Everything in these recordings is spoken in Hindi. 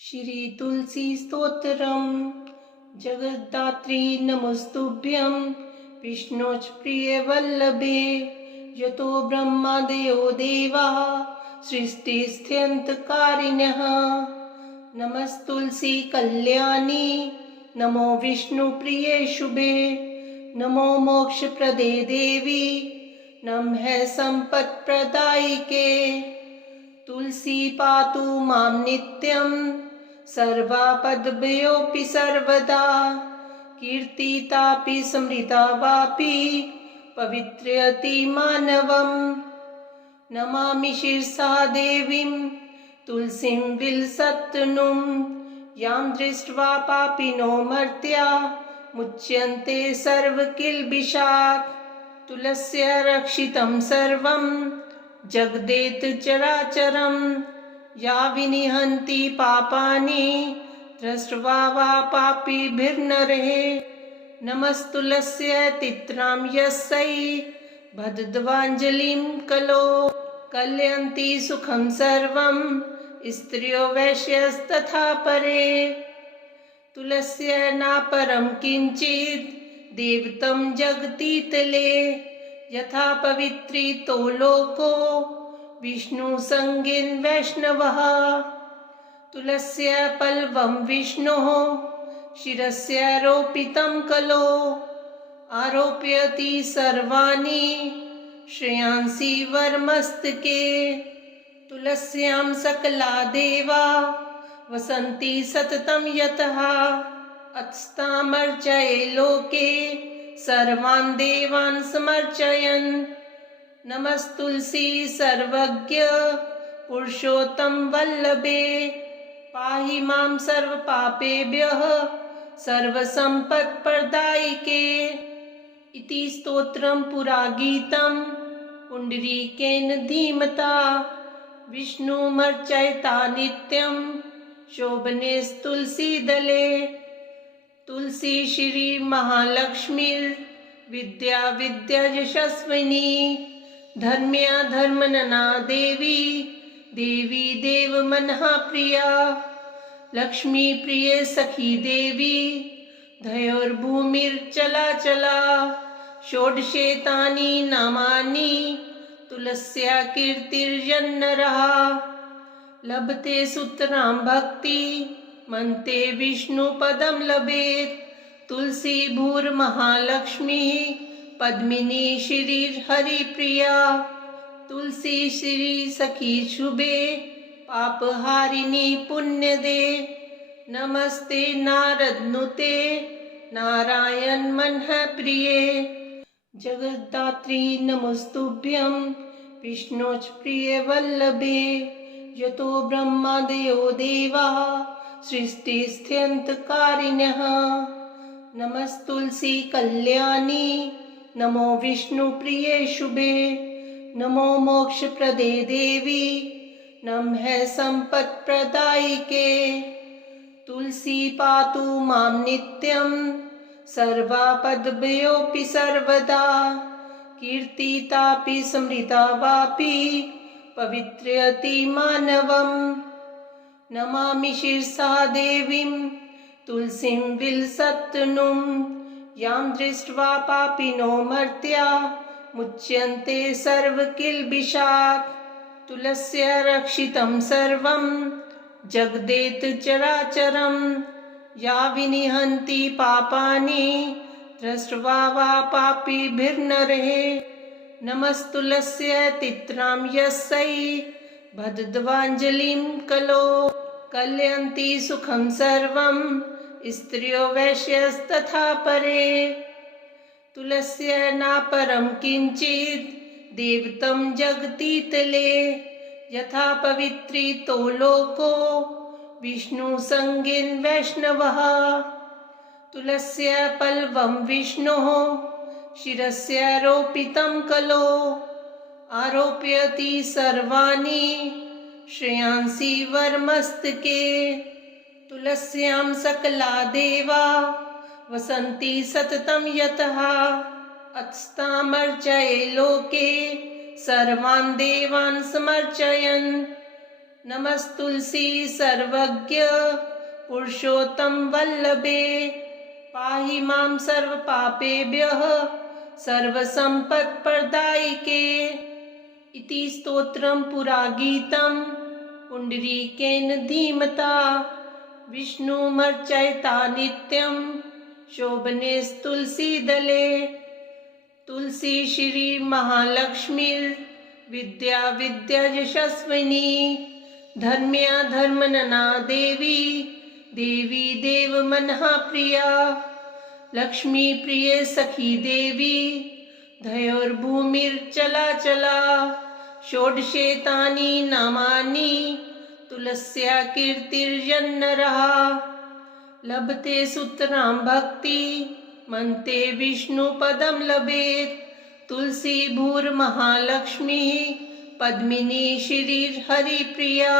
श्री तुलसी स्तोत्रम। जगद्धात्री नमस्तुभ्यं विष्णोच प्रिय वल्लभे। यतो ब्रह्मादयो देवाः सृष्टिस्थित्यन्तकारिणः। नमस्तुलसी कल्याणी नमो विष्णुप्रिये शुभे। नमो मोक्षप्रदे देवी नमः सम्पत्प्रदायिके। तुलसी पातु मां नित्यं सर्वापद्भ्योऽपि सर्वदा। कीर्तितापि स्मृता वापि पवित्रयति मानवम्। नमामि शिरसा देवीं तुलसीं विलसत्तनुं। यां दृष्ट्वा पापिनो मर्त्या मुच्यन्ते सर्वकिल्बिषात्। तुलस्या रक्षितं सर्वं जगदेत चराचरं। या विनिहन्ति पापानि दृष्ट्वा वा पापिभिर्नरः। नमस्तुलस्यै तित्रां यस्यै बद्धध्वाञ्जलिं कलो। कलयन्ति सुखं सर्वं स्त्रियो वैश्यस्तथा परे। तुलस्यै नापरं किञ्चित् देवतं जगतीतले। यथा पवित्रितो लोको विष्णुसंगेन वैष्णवः। तुलस्या पल्लवं विष्णोः शिरस्यारोपितं कलो। आरोपयति सर्वाणि श्रेयांसि वरमस्तके। तुलस्यां सकला देवा वसन्ति सततं यतः। अतस्तामर्चये लोके सर्वान् देवान् समर्चयन्। नमस्तुलसी सर्वज्ञ पुरुषोत्तम वल्लभे। पाहि मां सर्वपापेभ्यः सर्वसम्पत्प्रदायिके। इति स्तोत्रं पुरा गीतं पुण्डरीकेन धीमता। विष्णुमर्चयता नित्यं शोभनेस्तुलसीदले। तुलसी श्री महालक्ष्मीर्विद्या विद्या यशस्विनी। धर्म्या धर्मनना देवी देवी देवमनः प्रिया। लक्ष्मी प्रिय सखी देवी धयोर्भूमिर्चलाचला। षोडशेतानि नामानि तुलस्या कीर्तिर्यन्नरः। लभते सुतरां भक्ति मन्ते विष्णुपदं लभेत्। तुलसी भूर्महालक्ष्मीः पद्मिनी श्रीर्हरिप्रिया। तुलसी श्री सखी शुभे पापहारिणी पुण्यदे। नमस्ते नारदनुते नारायण मनः प्रिये। जगद्धात्री नमस्तुभ्यं विष्णोच प्रिय वल्लभे। यतो ब्रह्मादयो देवाः सृष्टिस्थित्यन्तकारिणः। नमस्तुलसी कल्याणी नमो विष्णुप्रिये शुभे। नमो मोक्षप्रदे देवी नमः सम्पत्प्रदायिके। तुलसी पातु मां नित्यं सर्वापद्भ्योऽपि सर्वदा। कीर्तितापि स्मृता वापि पवित्रयति मानवम्। नमामि शिरसा देवीं तुलसीं विलसत्तनुं। यां दृष्ट्वा पापिनो मर्त्या मुच्यन्ते सर्वकिल्बिषात्। तुलस्या रक्षितं सर्वं जगदेत चराचरं। या विनिहन्ति पापानि दृष्ट्वा वा पापिभिर्नरः। नमस्तुलस्यै तित्रां यस्यै बद्धध्वाञ्जलिं कलो। कलयन्ति सुखं सर्वं स्त्रियो वैश्यस्तथा परे। तुलस्या नापरं किञ्चित् देवतं जगतीतले। यथा पवित्रितो लोको विष्णुसंगेन वैष्णवः। तुलस्या पल्लवं विष्णोः शिरस्यारोपितं कलो। आरोपयति सर्वाणि श्रेयांसि वरमस्तके। तुलस्यां सकला देवा वसन्ति सततं यतः। अतस्तामर्चये लोके सर्वान् देवान् समर्चयन्। नमस्तुलसी सर्वज्ञ पुरुषोत्तम वल्लभे पाहि मां सर्व पापेभ्यः सर्वसम्पत्प्रदायिके। इति स्तोत्रं पुरागीतं पुण्डरीकेन धीमता विष्णुमर्चयिता नित्यं शोभनेस्तुलसीदले। तुलसी श्री महालक्ष्मीर्विद्या विद्या यशस्विनी धर्म्या धर्मनना देवी देवी देवमनः प्रिया लक्ष्मी प्रिय सखी देवी धयोर्भूमिर्चला षोडशेतानि नामानि तुलस्या कीर्तिर्यन्नरः लभते सुतरां भक्ति मन्ते विष्णुपदं लभेत्। तुलसी भूर्महालक्ष्मी पद्मिनी श्रीर्हरिप्रिया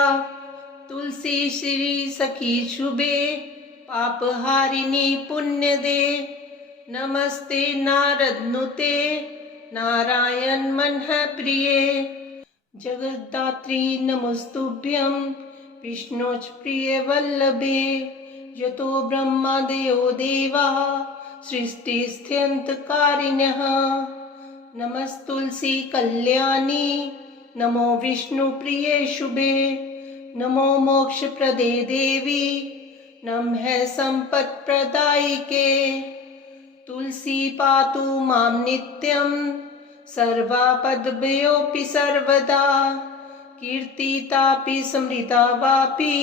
तुलसी श्री सखी शुभे पापहारिणी पुण्यदे। नमस्ते नारदनुते नारायण मनः प्रिये जगद्धात्री नमस्तुभ्यं विष्णोच प्रिय वल्लभे। यतो ब्रह्मादयो देवा सृष्टिस्थित्यन्तकारिणः नमस्तुलसी कल्याणी नमो विष्णुप्रिये शुभे नमो मोक्षप्रदे देवी नमः सम्पत्प्रदायिके। तुलसी पातु मां नित्यं सर्वापद्भ्योऽपि सर्वदा कीर्तितापि स्मृता वापि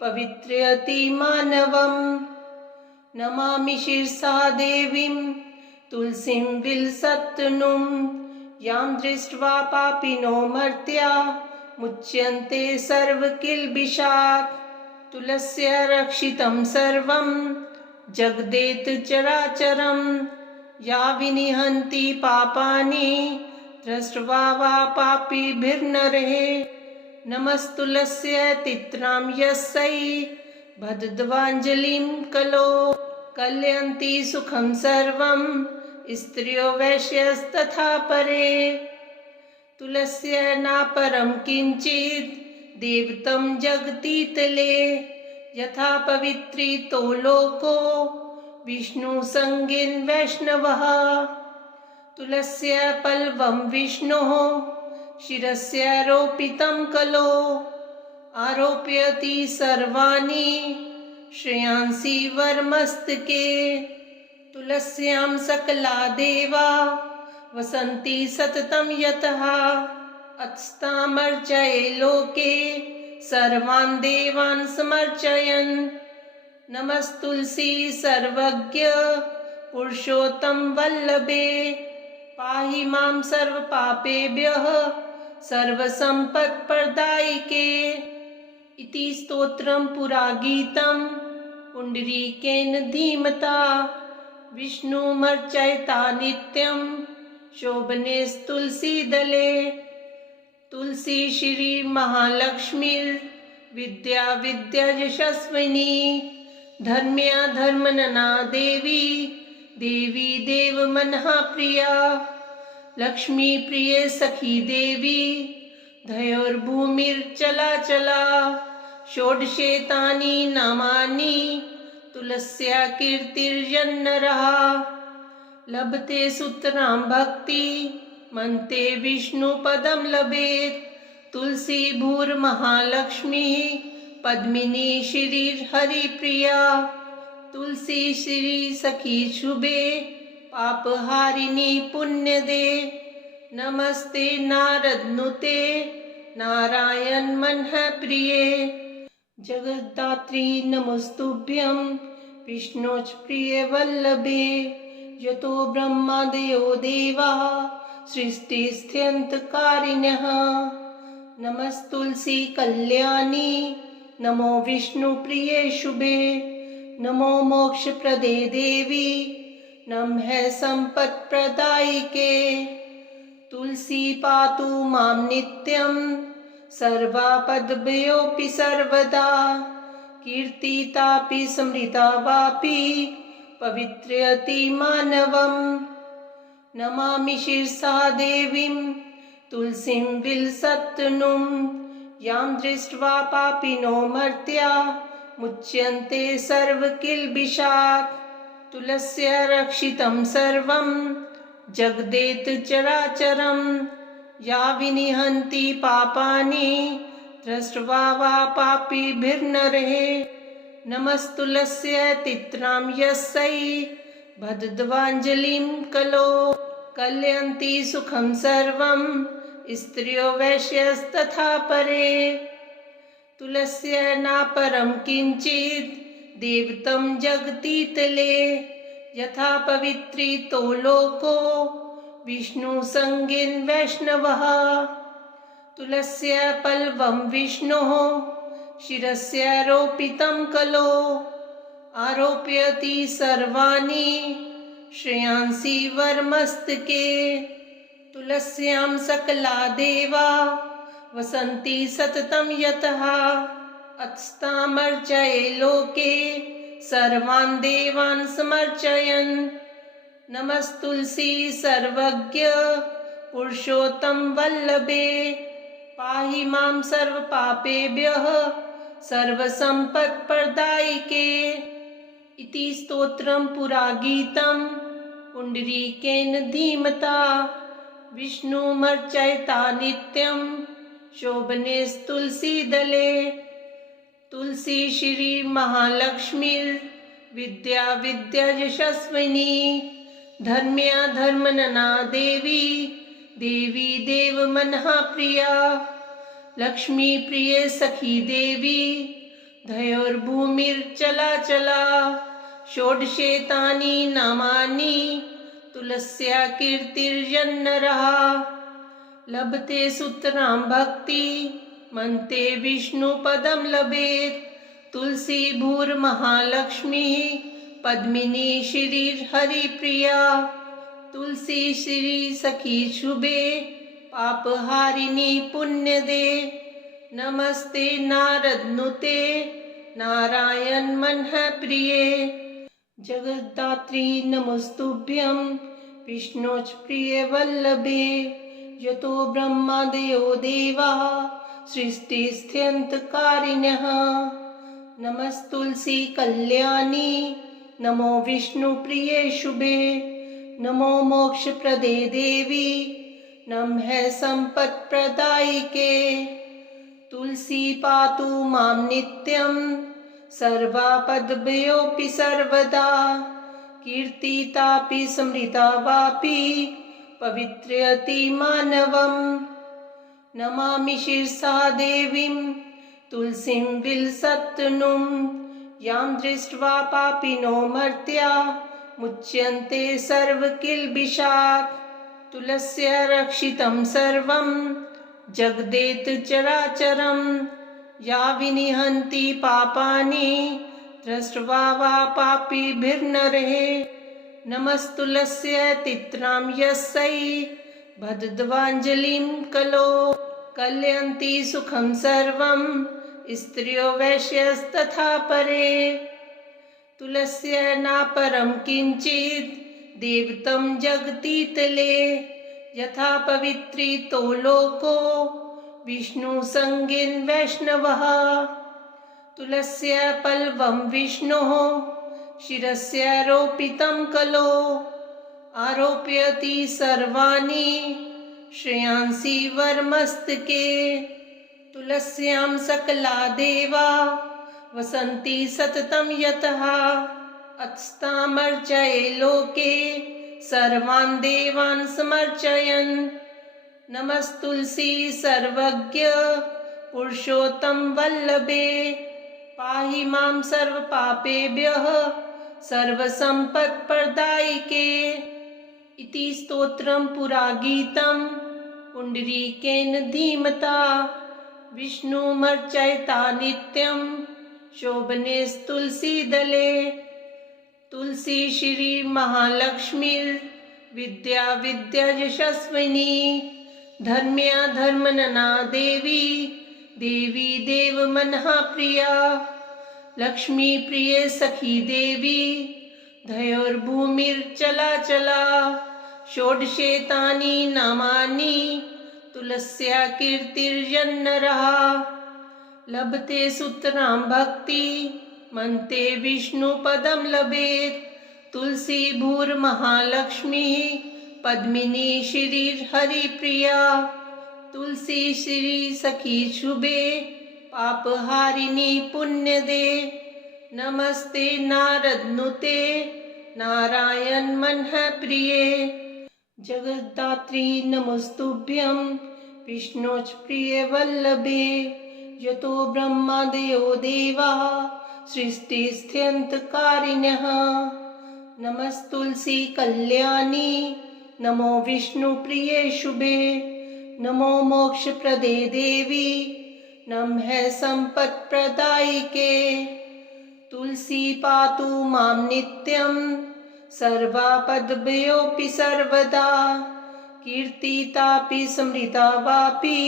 पवित्रयति मानवम्। नमामि शिरसा देवीं तुलसीं विलसत्तनुं यां दृष्ट्वा पापिनो मर्त्या मुच्यन्ते सर्वकिल्बिषात्। तुलस्या रक्षितं सर्वं जगदेत चराचरं या विनिहन्ति पापानि दृष्ट्वा वा पापिभिर्नरः। नमस्तुलस्यै तित्रां यस्यै भद्रद्वाञ्जलिं कलो कलयन्ति सुखं सर्वं स्त्रियो वैश्यस्तथा परे। तुलस्या नापरं किञ्चित् देवतं जगतीतले यथा पवित्रितो लोको विष्णुसंगेन वैष्णवः। तुलस्या पल्लवं विष्णोः शिरस्यारोपितं कलो आरोपयति सर्वाणि श्रेयांसि वरमस्तके। तुलस्यां सकला देवा वसन्ति सततं यतः अत्स्तामर्चये लोके सर्वान् देवान् समर्चयन्। नमस्तुलसी सर्वज्ञ पुरुषोत्तम वल्लभे पाहि मां सर्व पापेभ्यः सर्वसम्पत्प्रदायिके। इति स्तोत्रं पुरागीतं पुण्डरीकेन धीमता विष्णुमर्चयिता नित्यं शोभनेस्तुलसीदले। तुलसी श्री महालक्ष्मीर्विद्या विद्या यशस्विनी धर्म्या धर्मनना देवी देवी देवमनः प्रिया लक्ष्मी प्रिय सखी देवी धयोर्भूमिर्चला षोडशेतानि नामानि तुलस्या कीर्तिर्यन्नरः लभते सुतरां भक्ति मन्ते विष्णुपदं लभेत्। तुलसी भूर्महालक्ष्मी पद्मिनी श्रीर्हरिप्रिया तुलसी श्री सखी शुभे पापहारिणी पुण्यदे। नमस्ते नारदनुते नारायण मनः प्रिये जगद्धात्री नमस्तुभ्यं विष्णोच प्रिय वल्लभे। यतो ब्रह्मादयो देवा सृष्टिस्थित्यन्तकारिणः नमस्तुलसी कल्याणी नमो विष्णुप्रिये शुभे नमो मोक्षप्रदे देवी नमः सम्पत्प्रदायिके। तुलसी पातु मां नित्यं सर्वापद्भ्योऽपि सर्वदा कीर्तितापि स्मृता वापि पवित्रयति मानवम्। नमामि शिरसा देवीं तुलसीं विलसत्तनुं यां दृष्ट्वा पापिनो मर्त्या मुच्यन्ते सर्वकिल्बिषात्। तुलस्या रक्षितं सर्वं जगदेत चराचरं। या विनिहन्ति पापानि दृष्ट्वा वा पापिभिर्नरः। नमस्तुलस्यै तित्रां यस्यै भद्रद्वाञ्जलिं कलो। कलयन्ति सुखं सर्वं स्त्रियो वैश्यस्तथा परे। तुलस्या नापरं किञ्चित् देवतं जगतीतले। यथा पवित्रितो लोको विष्णुसङ्गेन वैष्णवः। तुलस्या पल्लवं विष्णोः शिरस्यारोपितं कलो। आरोपयति सर्वाणि श्रेयांसि वरमस्तके। तुलस्यां सकला देवा वसन्ति सततं यतः। अतस्तामर्चये लोके सर्वान् देवान् समर्चयन्। नमस्तुलसी सर्वज्ञ पुरुषोत्तम वल्लभे। पाहि मां सर्वपापेभ्यः सर्वसम्पत्प्रदायिके। इति स्तोत्रं पुरा गीतं पुण्डरीकेन धीमता। विष्णुमर्चयता नित्यं शोभनेस्तुलसीदले। तुलसी श्री महालक्ष्मीर्विद्या विद्या यशस्विनी। धर्म्या धर्मनना देवी देवी देवमनः प्रिया। लक्ष्मी प्रिय सखी देवी धयोर्भूमिर्चलाचला। षोडशेतानि नामानि तुलस्या कीर्तिर्यन्नरः। लभते सुतरां भक्ति मन्ते विष्णुपदं लभेत्। तुलसी भूर्महालक्ष्मीः पद्मिनी श्रीर्हरिप्रिया। तुलसी श्री सखी शुभे पापहारिणी पुण्यदे। नमस्ते नारदनुते नारायण मनः प्रिये। जगद्धात्री नमस्तुभ्यं विष्णोच प्रिय वल्लभे। यतो ब्रह्मादयो देवाः सृष्टिस्थित्यन्तकारिणः। नमस्तुलसी कल्याणी नमो विष्णुप्रिये शुभे। नमो मोक्षप्रदे देवी नमः सम्पत्प्रदायिके। तुलसी पातु मां नित्यं सर्वापद्भ्योऽपि सर्वदा। कीर्तितापि स्मृता वापि पवित्रयति मानवम्। नमामि शिरसा देवीं तुलसीं विलसत्तनुं। यां दृष्ट्वा पापिनो मर्त्या मुच्यन्ते सर्वकिल्बिषात्। तुलस्या रक्षितं सर्वं जगदेत चराचरं। या विनिहन्ति पापानि दृष्ट्वा वा पापिभिर्नरः। नमस्तुलस्यै तित्रां यस्यै भद्रद्वाञ्जलिं कलो। कलयन्ति सुखं सर्वं स्त्रियो वैश्यस्तथा परे। तुलस्या नापरं किञ्चित् देवतं जगतीतले। यथा पवित्रितो लोको विष्णुसङ्गेन वैष्णवः। तुलस्या पल्लवं विष्णोः शिरस्यारोपितं कलो। आरोपयति सर्वाणि श्रेयांसि वरमस्तके। तुलस्यां सकला देवा वसन्ति सततं यतः। अतस्तामर्चये लोके सर्वान् देवान् समर्चयन्। नमस्तुलसी सर्वज्ञ पुरुषोत्तम वल्लभे। पाहि मां सर्वपापेभ्यः सर्वसम्पत्प्रदायिके। इति स्तोत्रं पुरा गीतं पुण्डरीकेन धीमता। विष्णुमर्चयता नित्यं शोभनेस्तुलसीदले। तुलसी श्री महालक्ष्मीर्विद्या विद्या यशस्विनी। धर्म्या धर्मनना देवी देवी देवमनः प्रिया। लक्ष्मी प्रिय सखी देवी धयोर्भूमिर्चलाचला। षोडशेतानि नामानि तुलस्या कीर्तिर्यन्नरः लभते सुतरां भक्ति मन्ते विष्णुपदं लभेत् तुलसी भूर्महालक्ष्मीः पद्मिनी श्रीर्हरिप्रिया तुलसी श्री सखी शुभे पापहारिणी पुण्यदे नमस्ते नारदनुते नारायण मनः प्रिये जगद्धात्री नमस्तुभ्यं विष्णोच प्रिय वल्लभे यतो ब्रह्मादयो देवा सृष्टिस्थित्यन्तकारिणः नमस्तुलसी कल्याणी नमो विष्णुप्रिये शुभे नमो मोक्षप्रदे देवी नमः सम्पत्प्रदायिके तुलसी पातु मां नित्यं सर्वापद्भ्योऽपि सर्वदा कीर्तितापि स्मृता वापि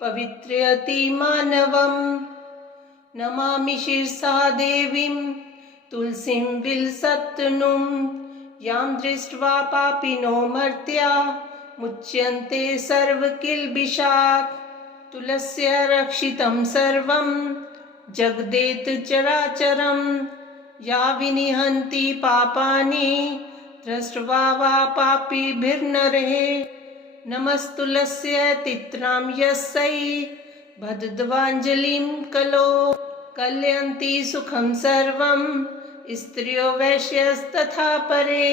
पवित्रयति मानवम् नमामि शिरसा देवीं तुलसीं विलसत्तनुं यां दृष्ट्वा पापिनो मर्त्या मुच्यन्ते सर्वकिल्बिषात् तुलस्या रक्षितं सर्वं जगदेत चराचरं या विनिहन्ति पापानि दृष्ट्वा वा पापिभिर्नरः नमस्तुलस्यै तित्रां यस्यै भद्रद्वाञ्जलिं कलो कलयन्ति सुखं सर्वं स्त्रियो वैश्यस्तथा परे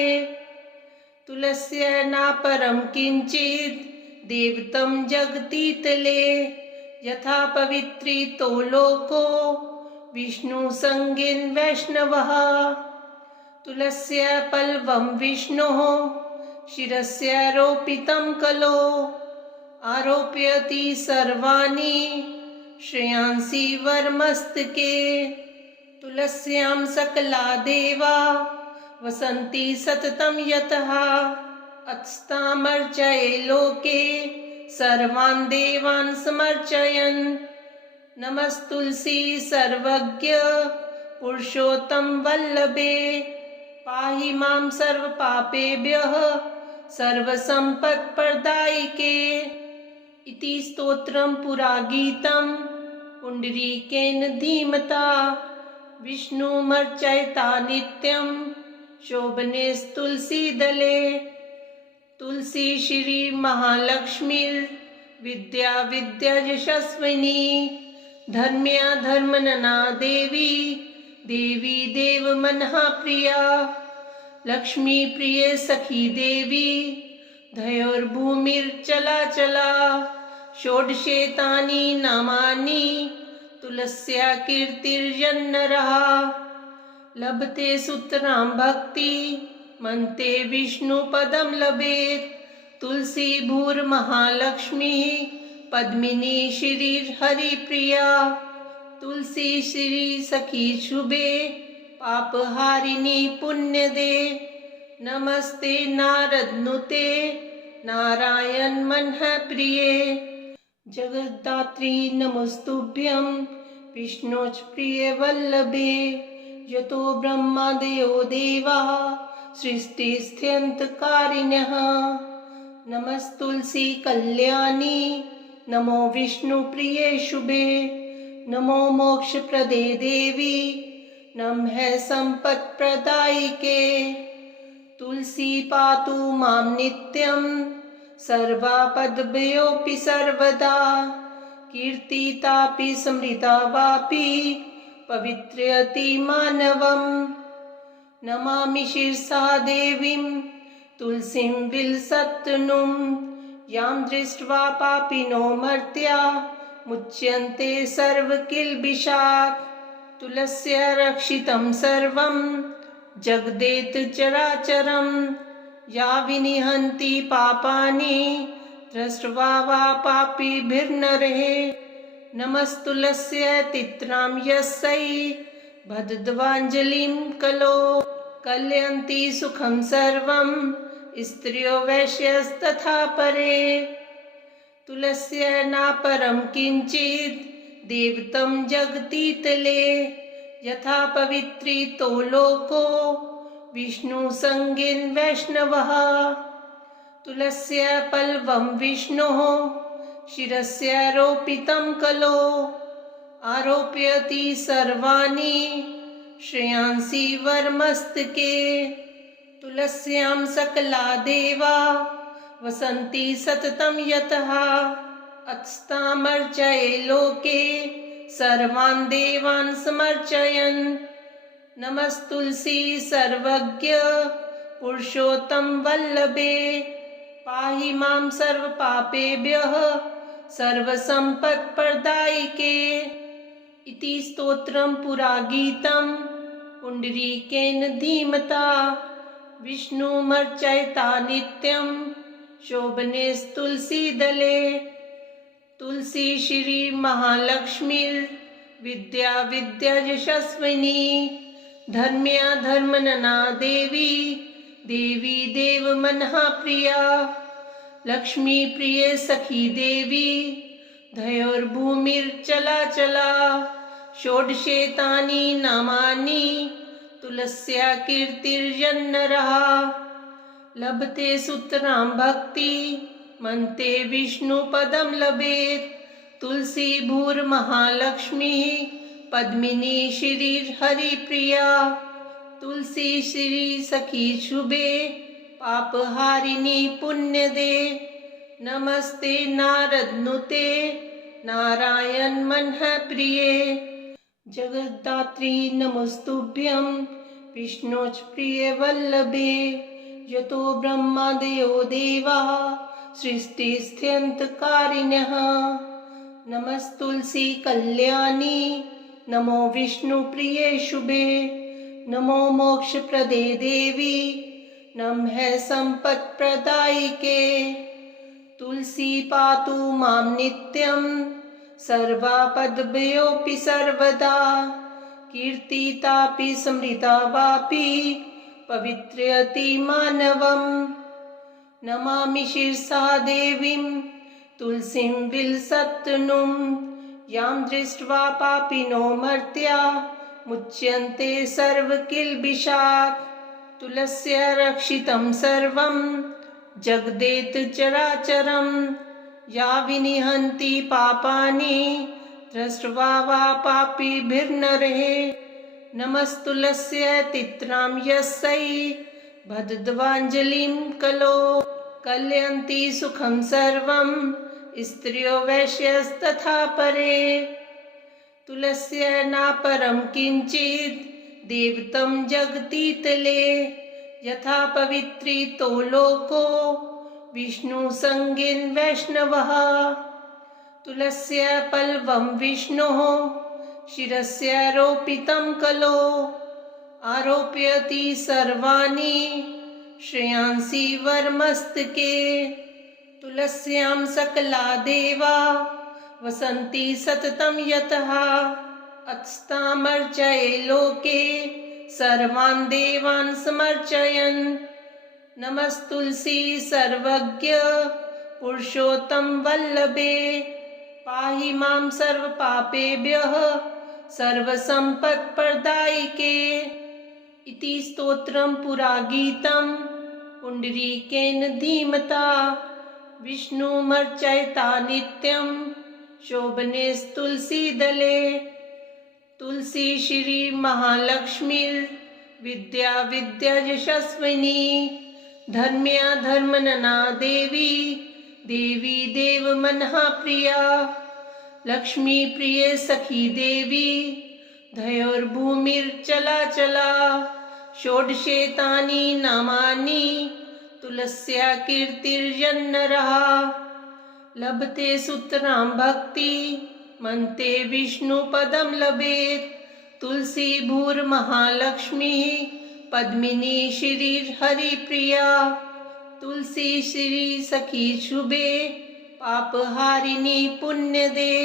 तुलस्या नापरं किञ्चित् देवतं जगतीतले यथा पवित्रितो लोको विष्णुसंज्ञेन वैष्णवः तुलस्या पल्लवं विष्णोः शिरस्यारोपितं कलो आरोपयति सर्वाणि श्रेयांसि वरमस्तके तुलस्यां सकला देवा वसन्ति सततं यतः अत्स्तामर्चये लोके सर्वान् देवान् समर्चयन् नमस्तुलसी सर्वज्ञ पुरुषोत्तम वल्लभे पाहि मां सर्वपापेभ्यः सर्वसम्पत्प्रदायिके इति स्तोत्रं पुरा गीतं पुण्डरीकेन धीमता विष्णुमर्चयता नित्यं शोभनेस्तुलसीदले तुलसी श्री महालक्ष्मीर्विद्या विद्यायशस्विनी धर्म्या धर्मनना देवी देवी देवमनः प्रिया लक्ष्मी प्रिय सखी देवी धयोर्भूमिर्चलाचला षोडशेतानि नामानि तुलस्या कीर्तिर्यन्नरः लभते सुतरां भक्ति मन्ते विष्णुपदं लभेत् तुलसी भूर्महालक्ष्मीः पद्मिनी श्रीर्हरिप्रिया तुलसी श्री सखी शुभे पापहारिणी पुण्यदे नमस्ते नारदनुते नारायण मनः प्रिये जगद्धात्री नमस्तुभ्यं विष्णोच प्रिय वल्लभे यतो ब्रह्मादयो देवा सृष्टिस्थित्यन्तकारिणः नमस्तुलसी कल्याणी नमो विष्णुप्रिये शुभे नमो मोक्षप्रदे देवी नमः सम्पत्प्रदायिके तुलसी पातु मां नित्यं सर्वापद्भ्योऽपि सर्वदा कीर्तितापि स्मृता वापि पवित्रयति मानवम् नमामि शिरसा देवीं तुलसीं विलसत्तनुं यां दृष्ट्वा पापिनो मर्त्या मुच्यन्ते सर्वकिल्बिषात् तुलस्या रक्षितं सर्वं जगदेत चराचरं या विनिहन्ति पापानि दृष्ट्वा वा पापिभिर्नरः नमस्तुलस्यै तित्रां यस्यै भद्रद्वाञ्जलिं कलो कलयन्ति सुखं सर्वं स्त्रियो वैश्यस्तथा परे तुलस्या नापरं किञ्चित् देवतं जगतीतले यथा पवित्रितो लोको विष्णुसंज्ञेन वैष्णवः तुलस्या पल्लवं विष्णोः शिरस्यारोपितं कलो आरोपयति सर्वाणि श्रेयांसि वरमस्तके तुलस्यां सकला देवा वसन्ति सततं यतः अत्स्तामर्चये लोके सर्वान् देवान् समर्चयन् नमस्तुलसी सर्वज्ञ पुरुषोत्तम वल्लभे पाहि मां सर्वपापेभ्यः सर्वसम्पत्प्रदायिके इति स्तोत्रं पुरा गीतं पुण्डरीकेन धीमता विष्णुमर्चयता नित्यं शोभनेस्तुलसीदले तुलसी श्री महालक्ष्मीर्विद्या विद्यायशस्विनी धर्म्या धर्मनना देवी देवी देवमनः प्रिया लक्ष्मी प्रिय सखी देवी धयोर्भूमिर्चलाचला षोडशेतानि नामानि तुलस्या कीर्तिर्जन्नरः लभते सुतरां भक्ति मन्ते विष्णुपदं लभेत् तुलसी भूर्महालक्ष्मी पद्मिनी श्रीर्हरिप्रिया तुलसी श्री सखी शुभे पापहारिणी पुण्यदे नमस्ते नारदनुते नारायण मनः प्रिये जगद्धात्री नमस्तुभ्यं विष्णोच प्रिय वल्लभे यतो ब्रह्मादयो देवाः सृष्टिस्थित्यन्तकारिणः नमस्तुलसी कल्याणी नमो विष्णुप्रिये शुभे नमो मोक्षप्रदे देवी नमः सम्पत्प्रदायिके तुलसी पातु मां नित्यं सर्वापद्भ्योऽपि सर्वदा कीर्तितापि स्मृता वापि पवित्रयति मानवम् नमामि शिरसा देवीं तुलसीं विलसत्तनुं यां दृष्ट्वा पापिनो मर्त्या मुच्यन्ते सर्वकिल्बिषात् तुलस्या रक्षितं सर्वं जगदेत चराचरं या विनिहन्ति पापानि दृष्ट्वा वा पापिभिर्नरे नमस्तुलस्यै तित्रां यस्यै भद्रद्वाञ्जलिं कलो कलयन्ति सुखं सर्वं स्त्रियो वैश्यस्तथा परे तुलस्या नापरं किञ्चित् देवतं जगतीतले यथा पवित्रितो लोको विष्णुसङ्गेन वैष्णवः तुलस्या पल्लवं विष्णोः शिरस्यारोपितं कलो आरोपयति सर्वाणि श्रेयांसि वरमस्तके तुलस्यां सकला देवा वसन्ति सततं यतः अत्स्तामर्चये लोके सर्वान् देवान् समर्चयन् नमस्तुलसी सर्वज्ञ पुरुषोत्तम वल्लभे पाहि मां सर्वपापेभ्यः सर्वसम्पत्प्रदायिके इति स्तोत्रं पुरा गीतं पुण्डरीकेन धीमता विष्णुमर्चयता नित्यं शोभनेस्तुलसीदले तुलसी श्री महालक्ष्मीर्विद्या विद्यायशस्विनी धर्म्या धर्मनना देवी देवी देवमनः प्रिया लक्ष्मी प्रिय सखी देवी धयोर्भूमिर्चलाचला षोडशेतानि नामानि तुलस्या कीर्तिर्जन्नरः लभते सुतरां भक्ति मन्ते विष्णुपदं लभेत् तुलसी भूर्महालक्ष्मी पद्मिनी श्रीर्हरिप्रिया तुलसी श्री सखी शुभे पापहारिणी पुण्यदे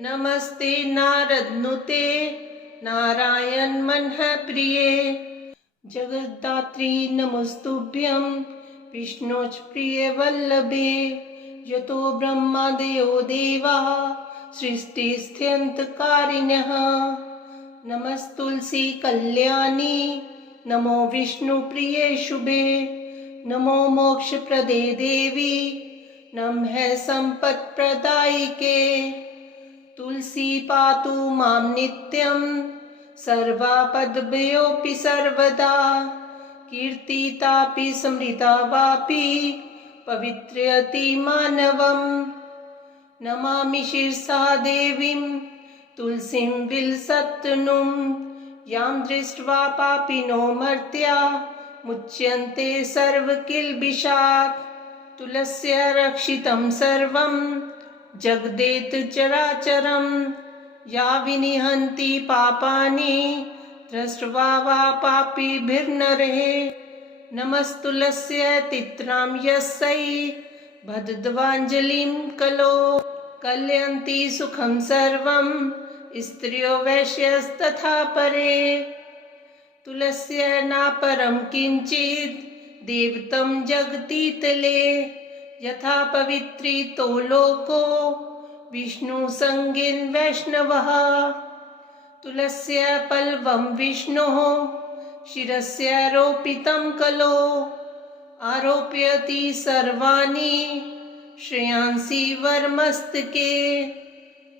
नमस्ते नारदनुते नारायण मनः प्रिये जगद्धात्री नमस्तुभ्यं विष्णोच प्रिय वल्लभे यतो ब्रह्मादयो देवाः सृष्टिस्थित्यन्तकारिणः नमस्तुलसी कल्याणी नमो विष्णुप्रिये शुभे नमो मोक्षप्रदे देवी नमः सम्पत्प्रदायिके तुलसी पातु मां नित्यं सर्वापद्भ्योऽपि सर्वदा कीर्तितापि स्मृता वापि पवित्रयति मानवम् नमामि शिरसा देवीं तुलसीं विलसत्तनुं यां दृष्ट्वा पापिनो मर्त्या मुच्यन्ते सर्वकिल्बिषात् तुलस्या रक्षितं सर्वं जगदेत चराचरं या विनिहन्ति पापानि दृष्ट्वा वा पापिभिर्नरः नमस्तुलस्यै तित्रां यस्यै बद्धध्वाञ्जलिं कलो कलयन्ति सुखं सर्वं स्त्रियो वैश्यस्तथा परे तुलस्या नापरं किञ्चित् देवतं जगतीतले यथा पवित्रितो लोको विष्णुसंगेन वैष्णवः तुलस्या पल्लवं विष्णोः शिरस्यारोपितं कलो आरोपयति सर्वाणि श्रेयांसि वरमस्तके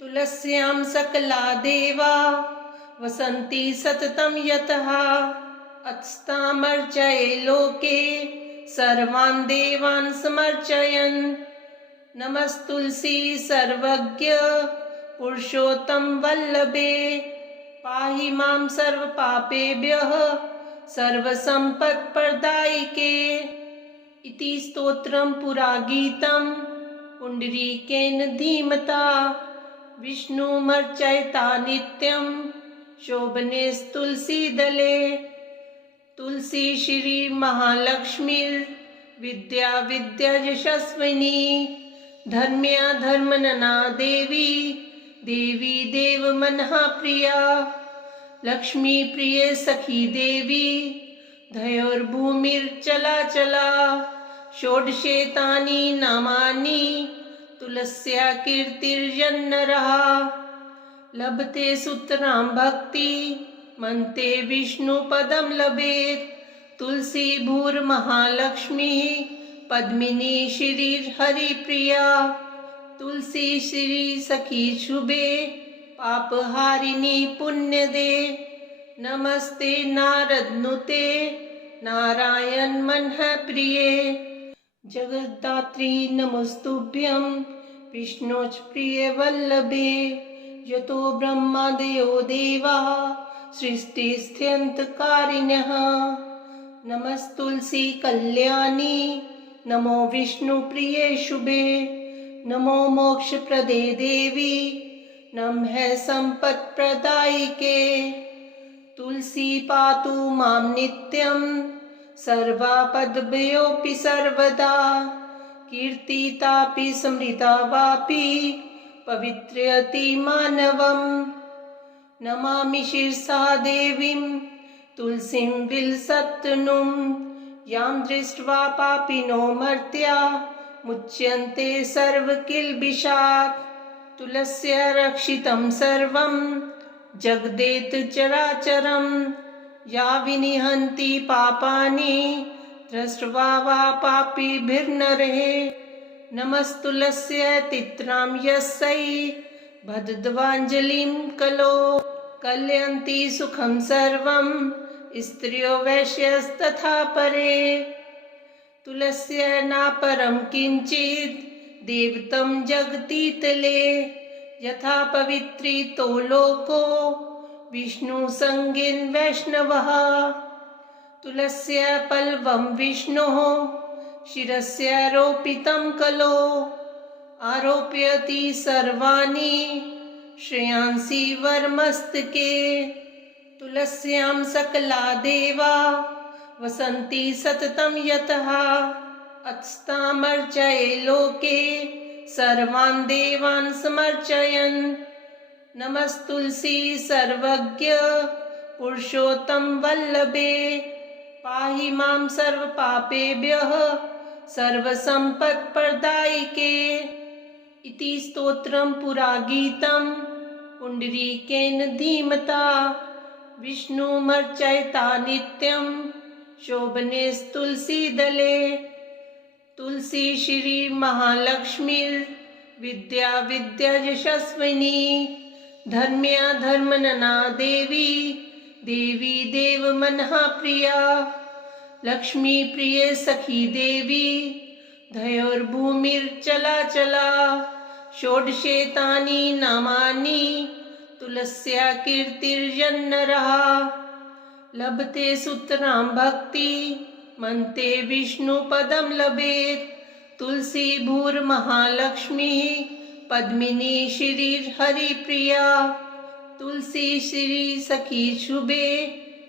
तुलस्यां सकला देवा वसन्ति सततं यतः अत्स्तामर्चये लोके सर्वान् देवान् समर्चयन् नमस्तुलसी सर्वज्ञ पुरुषोत्तम वल्लभे पाहि मां सर्वपापेभ्यः सर्वसम्पत्प्रदायिके इति स्तोत्रं पुरा गीतं पुण्डरीकेन धीमता विष्णुमर्चयता नित्यं शोभनेस्तुलसीदले तुलसी श्री महालक्ष्मीर्विद्या विद्या यशस्विनी धर्म्या धर्मनना देवी देवी देवमनः प्रिया लक्ष्मी प्रिय सखी देवी धयोर्भूमिर्चलाचला षोडशेतानि नामानि तुलस्या कीर्तिर्यन्नरः लभते सुतरां भक्ति मन्ते विष्णुपदं लभेत् तुलसी भूर्महालक्ष्मीः पद्मिनी श्रीर्हरिप्रिया तुलसी श्री सखी शुभे पापहारिणी पुण्यदे नमस्ते नारदनुते नारायण मनः प्रिये जगद्धात्री नमस्तुभ्यं विष्णोच प्रिय वल्लभे यतो ब्रह्मादयो देवाः सृष्टिस्थित्यन्तकारिणः नमस्तुलसी कल्याणी नमो विष्णुप्रिये शुभे नमो मोक्षप्रदे देवी नमः सम्पत्प्रदायिके तुलसी पातु मां नित्यं सर्वापद्भ्योऽपि सर्वदा कीर्तितापि स्मृता वापि पवित्रयति मानवम् नमामि शिरसा देवीं तुलसीं विलसत्तनुं यां दृष्ट्वा पापिनो मर्त्या मुच्यन्ते सर्वकिल्बिषात् तुलस्या रक्षितं सर्वं जगदेत चराचरं या विनिहन्ति पापानि दृष्ट्वा वा पापिभिर्नरः नमस्तुलस्यै तित्रां यस्यै बद्धध्वाञ्जलिं कलो कलयन्ति सुखं सर्वं स्त्रियो वैश्यस्तथा परे तुलस्या नापरं किञ्चित् देवतं जगतीतले यथा पवित्रितो लोको विष्णुसंगेन वैष्णवः तुलस्या पल्लवं विष्णोः शिरस्यारोपितं कलो आरोपयति सर्वाणि श्रेयांसि वरमस्तके तुलस्यां सकला देवा वसन्ति सततं यतः अत्स्तामर्चये लोके सर्वान् देवान् समर्चयन् नमस्तुलसी सर्वज्ञ पुरुषोत्तम वल्लभे पाहि मां सर्वपापेभ्यः सर्वसम्पत्प्रदायिके इति स्तोत्रं पुरा गीतं पुण्डरीकेन धीमता विष्णुमर्चयता नित्यं शोभनेस्तुलसीदले तुलसी श्री महालक्ष्मीर् विद्या विद्यायशस्विनी धर्म्या धर्मनना देवी देवी देवमनः प्रिया लक्ष्मी प्रिय सखी देवी धयोर्भूमिर्चलाचला षोडशेतानि नामानि तुलस्या कीर्तिर्जन्नरः लभते सुतरां भक्ति मन्ते विष्णुपदं लभेत् तुलसी भूर्महालक्ष्मीः पद्मिनी श्रीर्हरिप्रिया तुलसी श्री सखी शुभे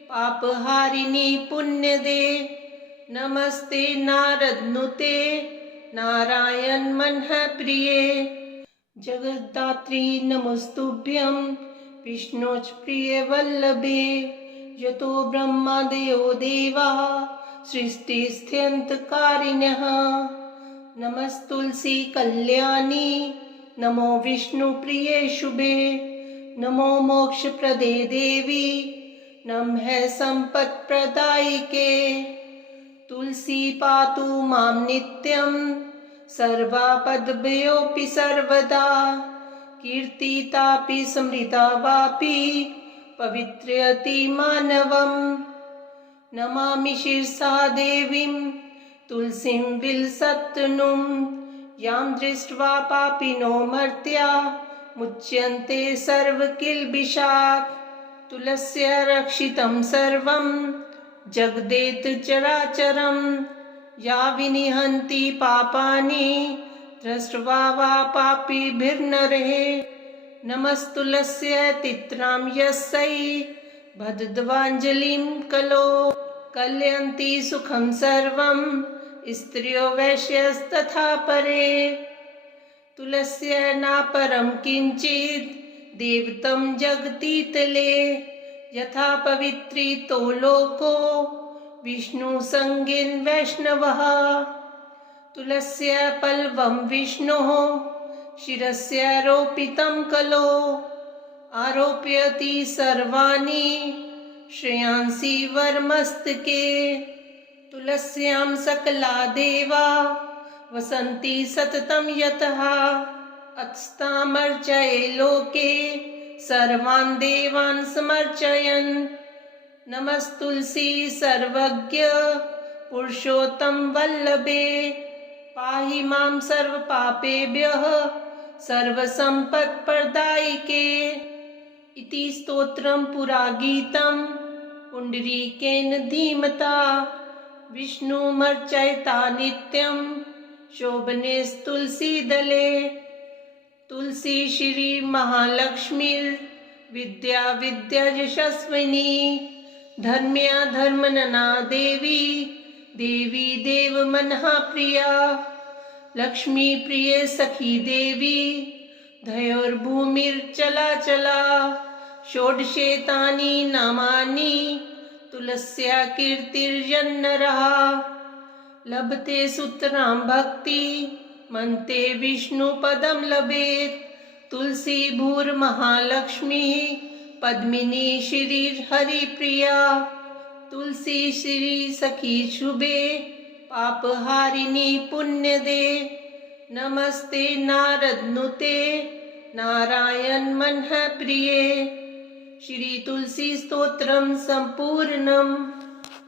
पापहारिणी पुण्यदे नमस्ते नारदनुते नारायण मनः प्रिये जगद्धात्री नमस्तुभ्यं विष्णोच प्रिय वल्लभे यतो ब्रह्मादयो देवाः सृष्टिस्थित्यन्तकारिणः नमस्तुलसी कल्याणी नमो विष्णुप्रिये शुभे नमो मोक्षप्रदे देवी नमः सम्पत्प्रदायिके तुलसी पातु मां नित्यं सर्वापद्भ्योऽपि सर्वदा कीर्तितापि स्मृता वापि पवित्रयति मानवम् नमामि शिरसा देवीं तुलसीं विलसत्तनुं यां दृष्ट्वा पापिनो मर्त्या मुच्यन्ते सर्वकिल्बिषात् तुलस्या रक्षितं सर्वं जगदेत चराचरं या विनिहन्ति पापानि दृष्ट्वा वा पापिभिर्नरे नमस्तुलस्यै तित्रां यस्यै बद्धध्वाञ्जलिं कलो कलयन्ति सुखं सर्वं स्त्रियो वैश्यस्तथा परे तुलस्या नापरं किञ्चित् देवतं जगतीतले यथा पवित्रितो लोको विष्णुसंगेन वैष्णवः तुलस्या पल्लवं विष्णोः शिरस्यारोपितं कलो आरोपयति सर्वाणि श्रेयांसि वरमस्तके तुलस्यां सकला देवा वसन्ति सततं यतः अत्स्तामर्चये लोके सर्वान् देवान् समर्चयन् नमस्तुलसी सर्वज्ञ पुरुषोत्तम वल्लभे पाहि मां सर्वपापेभ्यः सर्वसम्पत्प्रदायिके इति स्तोत्रं पुरागीतं पुण्डरीकेन धीमता विष्णुमर्चयता नित्यं शोभनेस्तुलसीदले तुलसी श्री महालक्ष्मीर् विद्या विद्यायशस्विनी धर्म्या धर्मनना देवी देवी देवमनः प्रिया लक्ष्मी प्रिय सखी देवी धयोर्भूमिर्चलाचला षोडशेतानि नामानि तुलस्या कीर्तिर्जन्नरः लभते सुतरां भक्ति मन्ते विष्णुपदं लभेत् तुलसी भूर्महालक्ष्मीः पद्मिनी श्रीर्हरिप्रिया तुलसी श्री सखी शुभे पापहारिणी पुण्यदे नमस्ते नारदनुते नारायण मनः प्रिये श्री तुलसी स्तोत्रम संपूर्णम्।